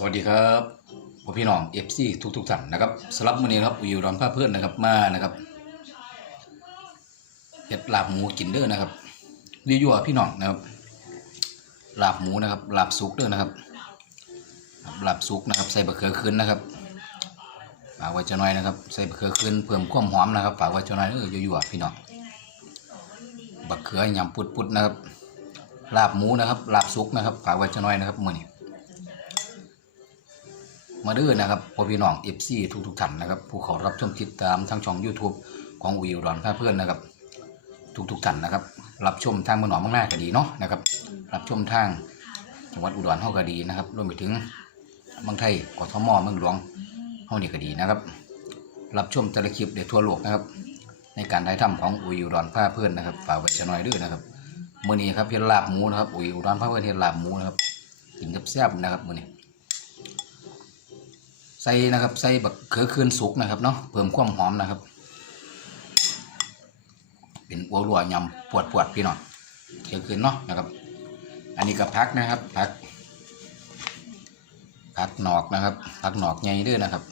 สวัสดีครับพ่อพี่น้องเอฟซีทุกทุกท่านนะครับสำหรับมื้อนี้ครับวิวดอนผ้าเพื่อนนะครับมานะครับเฮ็ดลาบหมูกินเด้อนะครับยั่วๆพี่น้องนะครับลาบหมูนะครับลาบสุกเด้อนะครับลาบสุกนะครับ ใส่บะเขือขึ้นนะครับฝากไว้จะน้อยนะครับ ใส่บะเขือขึ้นเพิ่มความหอมนะครับฝากไว้จะน้อยเออยั่วๆพี่น้องบะเขือยำปุดๆนะครับลาบหมูนะครับลาบสุกนะครับฝากไว้จะน้อยนะครับมื้อนี้ มาเด้อนะครับพ่อพี่น้องเอฟซีทุกทุกๆท่านนะครับ ผู้เขารับชมติดตามทางช่อง YouTube ของวิวดอนพาเพื่อนนะครับ ทุกทุกๆท่านนะครับ รับชมทางเมืองหนองมังหน้าก็ดีเนาะนะครับ รับชมทางจังหวัดอุดรเฮาก็ดีนะครับรวมไปถึงเมืองไทยกทมเมืองหลวงเฮานี่ก็ดีนะครับ รับชมแต่ละคลิปเดี๋ยวทั่วโลกนะครับ ในการถ่ายทำของอุยอุดรพาเพื่อนนะครับฝากไว้จะน้อยด้วยนะครับมื้อนี้ครับเฮ็ดลาบหมูนะครับอุยอุดรพาเพื่อนเฮ็ดลาบหมูนะครับกินกับแซ่บนะครับมื้อนี้ ส่นะครับใส่บักเขือคืนสุกนะครับเนาะเพิ่มความหอมนะครับ เป็นอัวรัวยำปวดปวดๆพี่น้องเขือคืนเนาะนะครับ อันนี้ก็พักนะครับพักพักหนอกนะครับพักหนอกใหญ่ด้วยนะครับ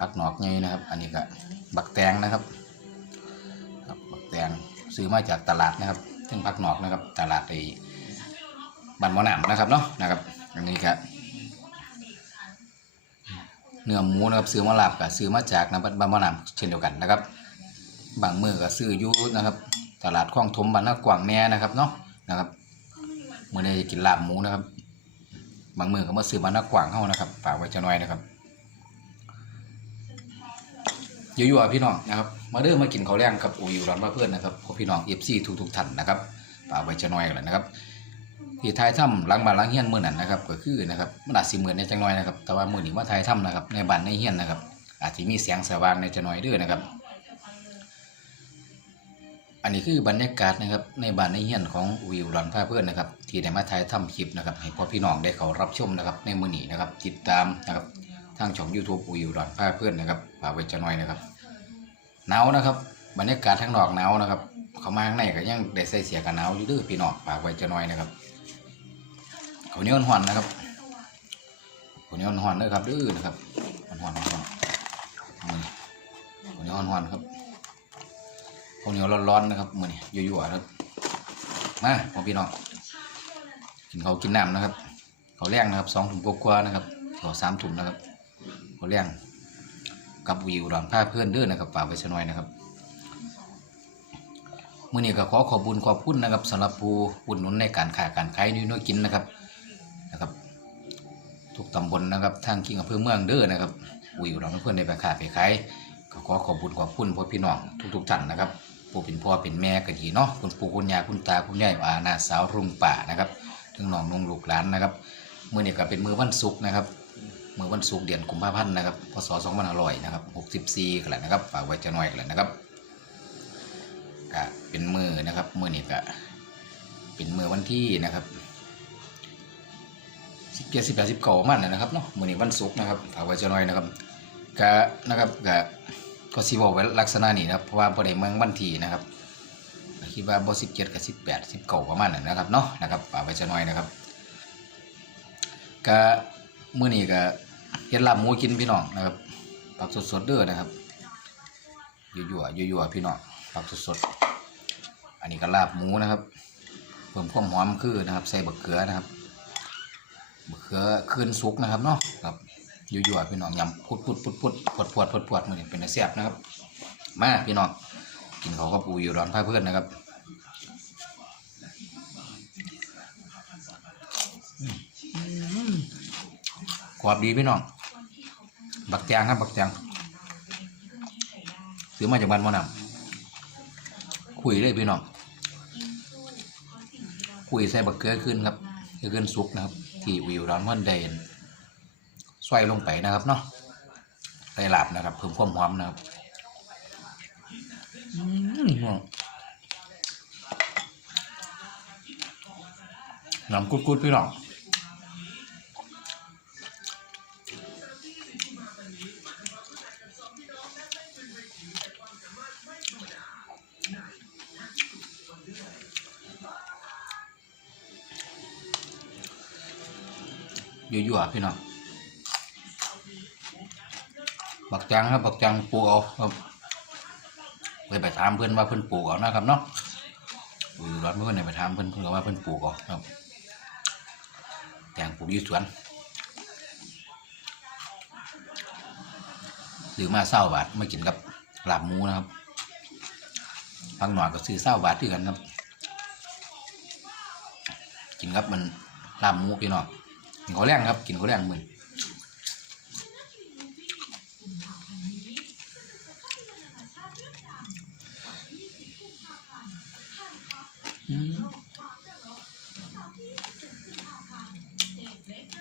พักหนอกใหญ่นะครับ อันนี้ก็บักแตงนะครับบักแตงซื้อมาจากตลาดนะครับซึ่งพักหนอกนะครับ ตลาดไอ้บ้านมอหนามนะครับเนาะนะครับ อันนี้ก็ เนื้อหมูนะครับซื้อมาลาบกับซื้อมาจากน้ำบ้านมะนาวเช่นเดียวกันนะครับ บางมือก็ซื้อยูนะครับ ตลาดคลองถมบ้านนากว่างแน่นะครับเนาะนะครับเมื่อนี้จะกินลาบหมูนะครับ บางมือก็มาซื้อบ้านนากว่างเข้านะครับฝากไว้จะน้อยนะครับอยั่ๆพี่น้องนะครับมาเด้อมากินข้าวแรงกับอูอยู่ร้านบ้าเพื่อนนะครับพวกพี่น้องเอฟซีทุกๆท่านนะครับฝากไว้จะน้อยกันนะครับ ที่ทายถ้ำหลังบ้านหลังเฮียนมื้อนั้นนะครับก็คือนะครับมันอาจสิเหมือนในจังน้อยนะครับแต่ว่ามื้อนี้มาทายถ้ำนะครับในบ้านในเฮียนนะครับ อาจจะมีแสงสว่างในจังน้อยด้วยนะครับ อันนี้คือบรรยากาศนะครับในบ้านในเฮียนของวิวรันพาเพื่อนนะครับที่ได้มาถ่ายทำคลิปนะครับให้พ่อพี่น้องได้เขารับชมนะครับ ในมื้อนี้นะครับติดตามนะครับทางช่อง YouTube วิวรันพาเพื่อนนะครับฝากไว้จังน้อยนะครับหนาวนะครับ บรรยากาศทั้งนอกหนาวนะครับ เขามาข้างในก็ยังได้ใส่เสียกันหนาวอยู่เด้อพี่น้องฝากไว้จังน้อยนะครับเขาเนียวหอนนะครับเขาเนียวหอนเด้อครับดื้อนะครับหอนหอนๆมือข้าเนียหอนครับเขาเหนียวร้อนๆนะครับมือนี่ยั่วๆครับมาพอพี่น้องกินเขากินน้ำนะครับ เขาแรงนะครับสองถุงกว่าๆนะครับข้าสามถุงนะครับเขาแรงกับวิวดอนผ้าเพื่อนเด้อนะครับฝากไว้สักหน่อยนะครับ มื่อนี้ก็ขอขอบุญขอบคุณนะครับสำหรับผู้อุดหนุนในการขายการขายน้อยๆกินนะครับนะครับ ทุกตำบลนะครับทางกิ่งอำเภอเมืองเด้อนะครับอุยเราเพื่อนในไปค้าไปขายก็ขอขอบคุณขอบคุณพ่อพี่น้องทุกๆท่านนะครับผู้เป็นพ่อเป็นแม่ก็ดีเนาะคุณปู่คุณย่าคุณตาคุณยายอาณาสาวรุ่งป่านะครับถึงน้องนุ่งลูกหลานนะครับมื้อนี้ก็เป็นมือวันศุกร์นะครับมือวันศุกร์เดือนกุมภาพันธ์นะครับพศ2500นะครับ64กันแหละนะครับฝากไว้จะน้อยกันแหละนะครับ ก็เป็นมือนะครับ มือนี้ก็เป็นมือวันที่นะครับสิบเจ็ดสิบแปดสิบเก้ามันนะนะครับเนาะมือนี้วันศุกร์นะครับฝากไว้จะหน่อยนะครับกะนะครับกะก็สิบอกไว้ลักษณะนี้นะครับเพราะว่าบ่ได้เมืองวันที่นะครับคิดว่าบ่สิบเจ็ดกับสิบแปดสิบเก้าประมาณนั้นนะครับเนาะนะครับฝากไว้จะหน่อยนะครับกะมือนี้ก็เฮ็ดลาบหมูกินพี่น้องนะครับผักสดๆเด้อนะครับยั่วๆยั่วๆพี่น้องผักสดๆ นนี้ก็ลาบหมูนะครับ เพิ่มความหอมคือนะครับ ใส่บักเขือนะครับมะเขือคืนสุกนะครับเนาะครับยั่วๆพี่น้องยำพุดพุดพุดพุดปวดปวดปวดปวดมือนเป็นเสียบนะครับ มาพี่น้องกินเขากับปูอยู่ร้อนผ้าเพื่อนนะครับกรอบดีพี่น้อง บักแจงครับ บักแจงซื้อมาจากบ้านมะนำคุยเลยพี่น้อง คุยใส่บักเกลือขึ้นครับเกลือขึ้นสุกนะครับ ที่วิวร้อนวันเดนซอยลงไปนะครับเนาะใส่หลาบนะครับ เพิ่มความหอมนะครับน้ำกุดๆพี่น้อง ยั่วๆพี่น้องบักจังครับบักจังปลูกเอาครับไปไปถามเพื่อนว่าเพื่อนปลูกเอานะครับเนาะอยู่ร้อนเพื่อนเนี่ยไปถามเพื่อนเพื่อนว่าเพื่อนปลูกเอาครับแตงปลูกยู่สวนซื้อมาเศร้าบาทมากินกับหลาบหมูนะครับบางหน่อยก็ซื้อเศร้าบาทด้วยกันครับ กินครับมันหลาบหมูพี่น้อง กินข้าวแรงครับ กินข้าวแรงมืออืม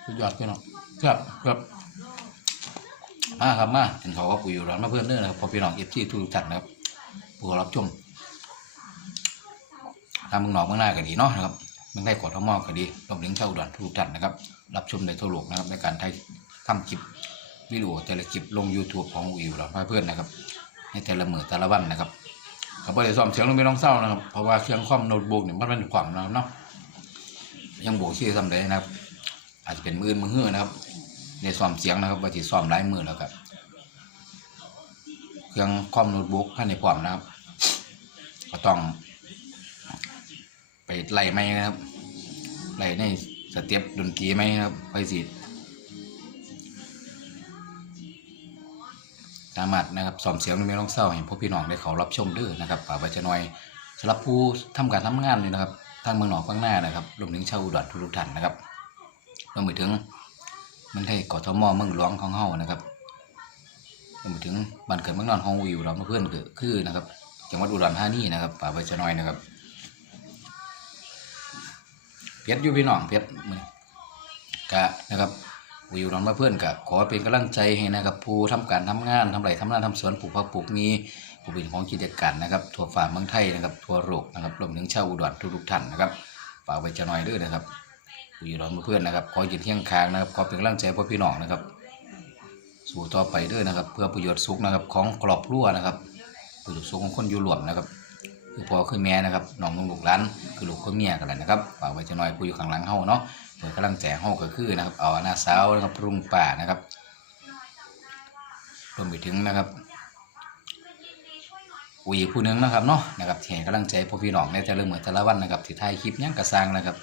สุดยอดพี่น้องครับครับมาครับมาถึงเขาว่าปุ๋ยอยู่ร้านมาเพื่อนเนื้อนะครับพอพี่น้องเอฟซีทุกท่านนะครับผู้รับชมตามเมืองนอกมืองหน้าก็ดีเนาะนะครับ มืองได้กอทมก็ดีรวมถึงชาวอุดรทุกท่านนะครับ รับชมในทั่วโลกนะครับ ในการไทยทำคลิปวิดีโอแต่ละคลิปลง YouTube ของอิวเราเพื่อนนะครับ ในแต่ละมือแต่ละวันนะครับก็บ่ได้ซ่อมเสียงลงไม่ต้องเศร้านะครับ เพราะว่าเครื่องคอมโน้ตบุ๊กเนี่ยมันเป็นความนะครับเนาะยังโบกชื่อซ้ำได้นะครับ อาจจะเป็นมือมือหื้อนะครับในซ่อมเสียงนะครับว่าที่ซ่อมหลายมือแล้วครับเครื่องคอมโน้ตบุ๊กภายในความนะครับก็ต้อง ไปไล่ไหมนะครับไล่ในสเต็ปดนตรีไหมครับค่อยสิสามารถนะครับสอมเสียงไม่ต้องเศร้าให้พวกพี่น้องได้เขารับชมด้วยนะครับป่าบัจน้อยสำหรับผู้ทำการทำงานนี่นะครับทางเมืองหนองข้างหน้านะครับรวมถึงชาวอุดรทุกท่านนะครับรวมไปถึงมันให้กอทมเมืองหลวงของเฮานะครับรวมไปถึงบ้านเกิดเมืองนอนของวิวเราเพื่อนก็คือนะครับจังหวัดอุดรธานีนะครับป่าบัจน้อยนะครับ เพชรอยู่พี่น้องเพชรมือกะนะครับวิวน้องมาเพื่อนกะขอเป็นกำลังใจให้นะครับผู้ทำการทำงานทำไรทำนาทำสวนปลูกผักปลูกมีผู้เป็นของกิจการนะครับทั่วฝ่าเมืองไทยนะครับทั่วโลกนะครับรวมถึงชาวอุดรทุกๆท่านนะครับฝากไว้จะหน่อยด้วยนะครับวิวน้องมาเพื่อนนะครับขอยืนเที่ยงค้างนะครับขอเป็นกำลังใจพ่อพี่น้องนะครับ สู่ต่อไปด้วยนะครับ เพื่อประโยชน์สุขนะครับของครอบครัวนะครับประโยชน์สุขของคนอยู่รวมนะครับ คือพ่อคือแม่นะครับน้องลูกหลานคือลูกคือเมียกันแหละนะครับฝากไว้จะน้อยผู้อยู่ข้างหลังเฮาเนาะเปิดกำลังแจกเฮาก็คือนะครับเอาหน้าสาวนะครับปรุงป่านะครับรวมไปถึงนะครับอุยผู้หนึงนะครับเนาะนะครับที่ให้กำลังใจพ่อพี่น้องในแต่ละมื้อแต่ละวันนะครับที่ถ่ายคลิปยังกระซังนะครับ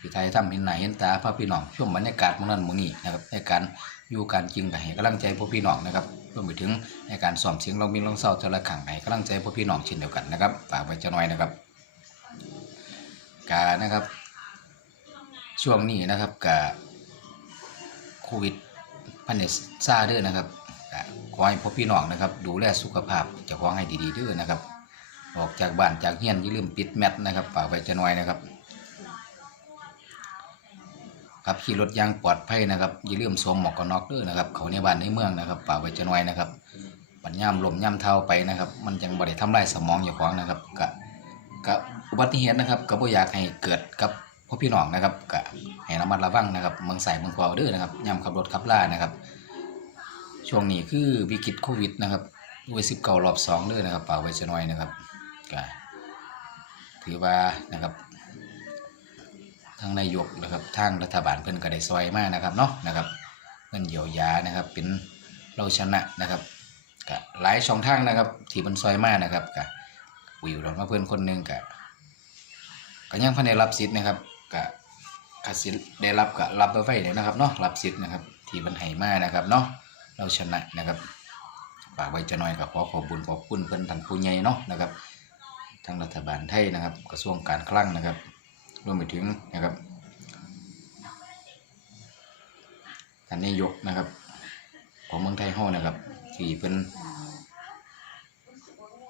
ที่ถ่ายทำเห็นหน้าเห็นตาพ่อพี่น้องช่วงบรรยากาศมื้อนั้นมื้อนี้นะครับในการอยู่การจริงก็ให้กำลังใจพ่อพี่น้องนะครับรวมไปถึงในการซ้อมเสียงเรามีลองเศร้าแต่ละคังให้กำลังใจพ่อพี่น้องเช่นเดียวกันนะครับฝากไว้จะน้อยนะครับกานะครับ ช่วงนี้นะครับกาโควิดพันเนซ่าด้อนะครับขอให้พ่อพี่น้องนะครับ ดูแลสุขภาพเจะคล้าของให้ดีๆด้อนะครับ ออกจากบ้านจากเฮียนอย่าลืมปิดแมสนะครับฝากไว้จะน้อยนะครับ ขับขี่รถยางปลอดภัยนะครับอย่าลืมสวมหมวกกันน็อกเด้อนะครับ เขาในบ้านในเมืองนะครับฝาไว้จะน้อยนะครับปัญญามลมย่ำเท้าไปนะครับ มันจังบ่ได้ทำลายสมองอย่าของนะครับกะกับอุบัติเหตุนะครับก็บ่อยากให้เกิดกับพ่อพี่น้องนะครับก็ให้ระมัดระวังนะครับเมืองใส่เมืองขวาเด้อนะครับยามขับรถขับล่านะครับ ช่วงนี้คือวิกฤตโควิดนะครับด้วยสิบเก้ารอบสองเด้อนะครับป่าไว้จะน้อยนะครับก็ถือว่านะครับ ทางนายกนะครับทางรัฐบาลเพิ่นก็ได้ซอยมากนะครับเนาะนะครับเงินเยียวยานะครับเป็นเราชนะนะครับก็หลายช่องทางนะครับ ที่มันซอยมากนะครับก็วิวเรามาเพื่อนคนหนึ่งกะก็ยังพันได้รับสิทธิ์นะครับกะกสิได้รับกะรับไปไว้เลยนะครับเนาะรับสิทธิ์นะครับ ที่มันให้มากนะครับเนาะเราชนะนะครับฝากไว้จะน้อยกับขอขอบคุญขอบคุณเพื่อนท่านผู้ใหญ่เนาะนะครับทางรัฐบาลไทยนะครับ กระทรวงการคลังนะครับ รวมไปถึงนะครับท่านนายกนะครับ ของเมืองไทยเฮานะครับที่เป็น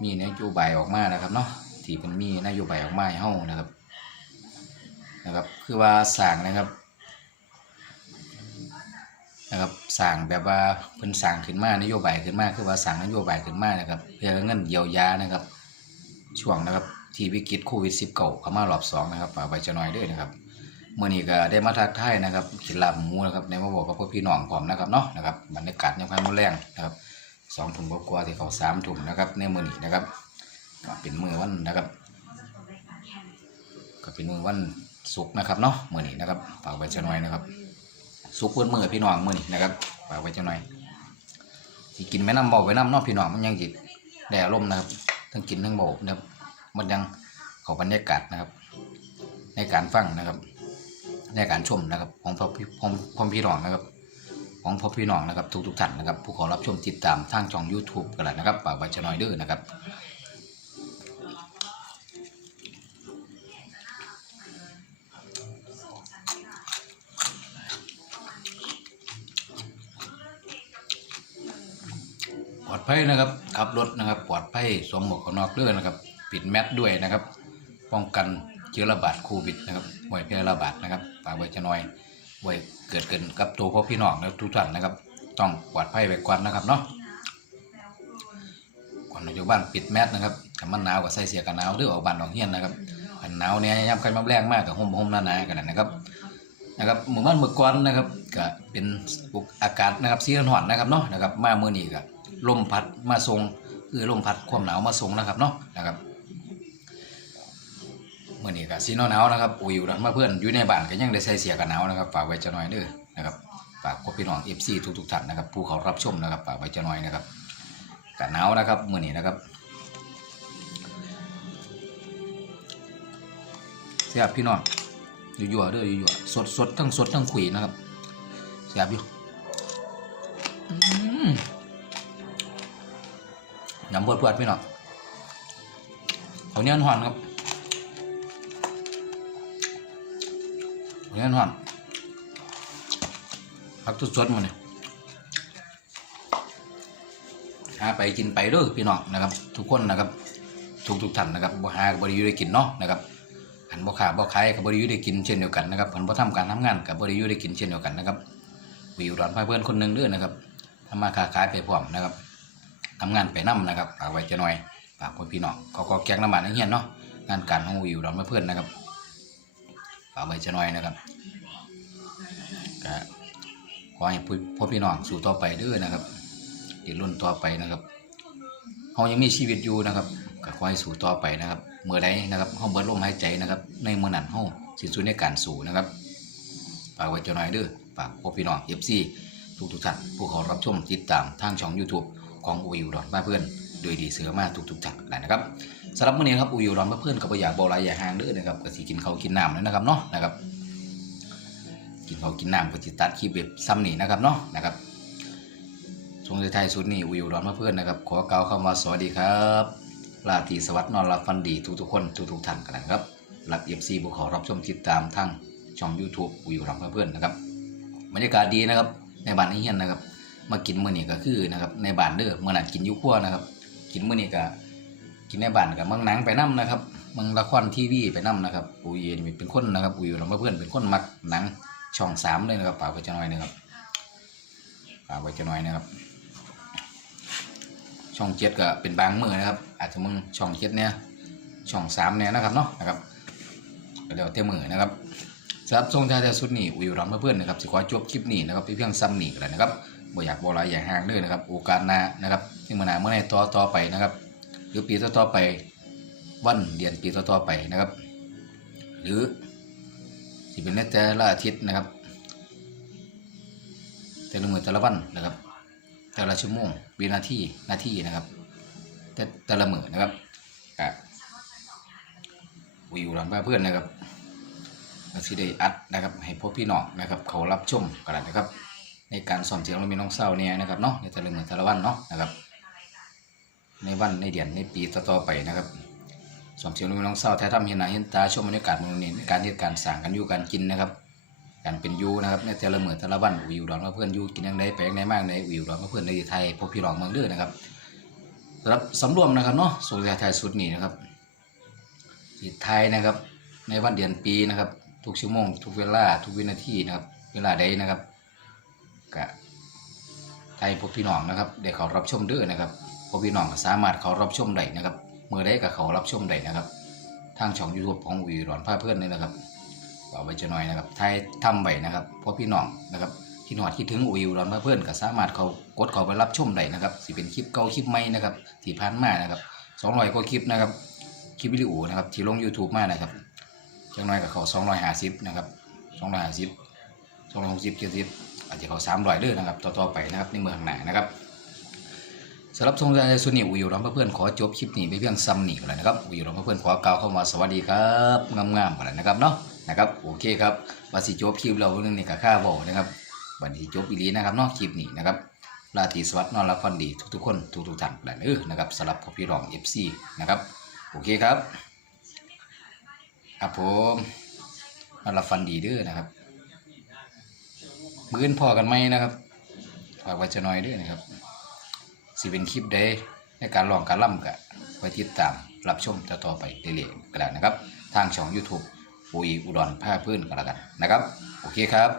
มีนโยบายออกมานะครับเนาะที่เป็นมีนโยบายออกมาให้เฮานะครับนะครับคือว่าสั่งนะครับนะครับสั่งแบบว่าเพิ่นสั่งขึ้นมานโยบายขึ้นมาคือว่าสั่งนโยบายขึ้นมานะครับเพื่อเงินเยียวยานะครับ ช่วงนะครับ ที่วิกฤตโควิด19เข้ามารอบสองนะครับฝากไว้จะน้อยด้วยนะครับเมื่อนี้ก็ได้มาทักทายนะครับกินลาบหมูนะครับในมาบอกกับพวกพี่น้องพร้อมนะครับเนาะนะครับบรรยากาศยังพันมือแรงนะครับสองถุงกว่าที่เขาสามถุงนะครับในมือนี้นะครับก็เป็นมือวันนะครับ ก็เป็นมือวันศุกร์นะครับเนาะมือนี้นะครับฝากไว้จะน้อยนะครับสุกเปิ้นมือพี่น้องมื้อนี้นะครับฝากไว้จังหน่อยสิกินแม่น้ำเบาไว้น้ำเนาะพี่น้องมันยังจิตแดดลมนะครับทั้งกินทั้งเบานะครับ มันยังข้าบรรยากาศนะครับ ในการฟังนะครับ ในการชมนะครับ ของพ่อพี่ของพ่อพี่น้องนะครับ ของพ่อพี่น้องนะครับทุกทุกท่านนะครับ ผู้ขอรับชมติดตามทางช่อง YouTube กันแหละนะครับฝากไว้จะน้อยเด้อนะครับปลอดภัยนะครับขับรถนะครับ ปลอดภัยสวมหมวกกันน็อกด้วยนะครับ ปิดแมสด้วยนะครับ ป้องกันเชื้อระบาดโควิดนะครับไว้แพร่ระบาดนะครับฝากไว้จะน้อยไว้เกิดขึ้นกับตัวพ่อพี่น้องและทุกท่านนะครับ ต้องปลอดภัยไว้ก่อนนะครับเนาะก่อนออกจากบ้านปิดแมสนะครับถ้ามันหนาวก็ใส่เสื้อกันหนาวหรือออกบ้านออกเฮียนนะครับอันหนาวเนี่ยยามใครมาแรงมากกับห่มห่มหนาๆกันนะครับนะครับหมู่บ้านเมื่อก่อนนะครับก็เป็นอากาศนะครับสีหอนนะครับเนาะนะครับมาเมื่อนี้ก็ลมพัดมาทรงคือลมพัดความหนาวมาทรงนะครับเนาะนะครับ เมื่อนี้ก็สีหนาวๆนะครับอุยอยู่ด้านมาเพื่อนอยู่ในบ้านก็ยังได้ใส่เสียกันหนาวนะครับฝากไว้จะหน่อยเด้อนะครับฝากพี่น้องเอฟซีทุกๆท่านนะครับผู้เขารับชมนะครับฝากไว้จะหน่อยนะครับกันหนาวนะครับเมื่อนี้นะครับเสียบพี่น้องยั่วๆเด้อยั่วๆสดสดทั้งสดทั้งขุยนะครับแซ่บอยู่อืมน้ำบดปวดพี่น้องเขาเนี้ยนหอนครับ เขาวเหนี้ยหอนพักสดสดมาเนี่ยหาไปกินไปเด้อพี่น้องนะครับ ทุกคนนะครับทุกทุกท่านนะครับบ่หาบ่ได้อยู่ได้กินเนาะนะครับอันบ่ขาบ่ขายกับบริยุได้กินเช่นเดียวกันนะครับอันบ่ทำการทำงานกับบริยุได้กินเช่นเดียวกันนะครับวิวร้อนพาเพื่อนคนหนึ่งด้วยนะครับทำมาค้าขายไปพร้อมนะครับทำงานไปนํนะครับฝากไว้จะหน่อยฝากพ่อพี่น้องเขาก็แก๊งน้ำมันนักเรียนเนาะงานการของวิวร้อนพาเพื่อนนะครับ ฝากไว้จะน่อยนะครับก็ขอให้พ่อพี่น้องสู่ต่อไปด้อนะครับติดรุ่นต่อไปนะครับเขายังมีชีวิตอยู่นะครับก็ขอให้สู้ต่อไปนะครับเมื่อใดนะครับเฮาเบิดลมหายใจนะครับ ในเมื่อนั้นเฮาสิ้นสุดในการสู้นะครับฝากไว้เจ้าหน่อยด้อฝากพวกพี่น้อง FC ทุกทุกๆท่านผู้เขารับชมติดตามทางช่อง YouTube ของโอูยูดอนบ้านเพื่อน โดยดีเสือมาทุกทุกๆท่านนะครับ สำหรับมื้อนี้ครับอูยูดอนบ้านเพื่อนก็บ่อยากบ่หลายอย่าห่างเด้อนะครับก็สิกินข้าวกินน้ำแล้วนะครับเนาะนะครับ กินข้าวกินน้ำก็สิตัดคลิปแบบซ้ำนี่นะครับเนาะนะครับช่วงท้ายสุดนี่อูยูดอนบ้านเพื่อนนะครับขอกล่าวคำว่าสวัสดีครับราตรีสวัสดิ์นอนหลับฟันดีทุกๆคนทุกๆท่านกันนะครับหลักเอฟซีบุขอรับชมติดตามทั้งช่อง YouTube วิวรังเพื่อนนะครับบรรยากาศดีนะครับ ในบ้านนี้เฮียนนะครับ มากินมื้อนี้ก็คือนะครับในบ้านเด้อเมื่อนั้นกินยุครัวนะครับ กินมื้อนี้ก็ กินในบ้านกับเมืองหนังไปนํนะครับเมืองละครทีวีไปนํนะครับอุยนี่เป็นคนนะครับอุยรังเพื่อนเป็นคนมักหนังช่องสามเลยนะครับฝากไว้จะน้อยนะครับฝากไว้จะน้อยนะครับ ช่องเจ็ดก็เป็นบางมือนะครับ อาจจะมึงช่องเจ็ดเนี่ยช่องสามเนี่ยนะครับเนาะนะครับเดี๋ยวเต็มมือนะครับสำหรับทรงชาติสุดนี่วิวรำเพื่อนๆนะครับสิขอจบคลิปนี้นะครับเพียงซ้ำนี่กันนะครับบ่อยากบ่หลายอย่างห่างเลยนะครับ โอกาสหน้านะครับที่มื่อหนาเมื่อไหร่ต่อต่อไปนะครับ หรือปีต่อๆไป วันเดือนปีต่อๆไปนะครับ หรือที่เป็นในแต่ละอาทิตย์นะครับ แต่ละมือแต่ละวันนะครับ แต่ละชั่วโมงวินาทีนาทีนะครับ แต่แต่ละมือนะครับกับวิวหลังบ้านเพื่อนนะครับก็สิได้อัดนะครับ ให้พวกพี่น้องนะครับ เขารับชมกันนะครับ ในการสอนเสียงเรามีน้องเศร้าเนี่ยนะครับเนาะในแต่ละมือแต่ละวันเนาะนะครับ ในวันในเดือนในปีต่อๆไปนะครับสอนเสียงเรามีน้องเศร้าแท้ทำเห็นหน้าเห็นตาชมบรรยากาศมันนี่ในการเหตุการสั่งกันอยู่การกินนะครับการเป็นยูนะครับในแต่ละมือแต่ละวันวิวดอนมาเพื่อนยูกินยังไงไปยังไงมากในวิวดอนมาเพื่อนในไทยพวกพี่รองเมืองเด้อนะครับสำหรับสำรวมนะครับเนาะส่งไทยสุดนี้นะครับที่ไทยนะครับ ในวันเดือนปีนะครับ ทุกชั่วโมง ทุกเวลาทุกวินาทีนะครับ เวลาใดนะครับกะไทยพวกพี่น้องนะครับได้เขารับชมเด้อนะครับ พวกพี่น้องสามารถเขารับชมได้นะครับเมื่อใดก็เขารับชมได้นะครับ ทางช่องยูทูบของวิวดอนพาเพื่อนนี่นะครับเอาไว้จะหน่อยนะครับไทยทำไว้นะครับเพราะพี่น้องนะครับที่หนอดที่ถึงวิวรอนมาเพื่อนก็สามารถเขากดเขาไปรับชมได้นะครับสิเป็นคลิปเก่าคลิปใหม่นะครับที่ผ่านมานะครับสองร้อยกว่าคลิปนะครับคลิปวิดีโอนะครับที่ลง YouTube มานะครับจังน้อยกับเขาสองร้อยห้าสิบนะครับสองร้อยห้าสิบสองร้อยหกสิบเจ็ดสิบอาจจะเขาสามร้อยเด้อนะครับต่อๆไปนะครับในเมืองหนานะครับ สำหรับทรงใจสุนีอุยรำเพื่อนๆขอจบคลิปนี้ไปเพียงซ้ำหนี่กันเลยนะครับอุยรำเพื่อนๆขอกล่าวเข้ามาสวัสดีครับงามๆกันเลยนะครับเนาะนะครับโอเคครับว่าสิจบคลิปเราเรื่องนี้กับข้าบอกนะครับวันนี้จบอีหลีนะครับเนาะคลิปนี้นะครับราตรีสวัสดิ์นอนรับฟันดีทุกๆคนทุกๆท่านแหละเออนะครับสำหรับพ่อพี่รองเอฟซีนะครับโอเคครับครับผมนอนรับฟันดีเด้อนะครับมื้อนพอกันไหมนะครับฝากไว้จะน้อยด้วยนะครับ สิเป็นคลิปใดในการลองการล่ำกะไปติดตามรับชมต่อไปเรื่อยๆก็ได้นะครับ ทางช่อง YouTube ปุยอุดรผ้าพื้นก็แล้วกันนะครับ โอเคครับ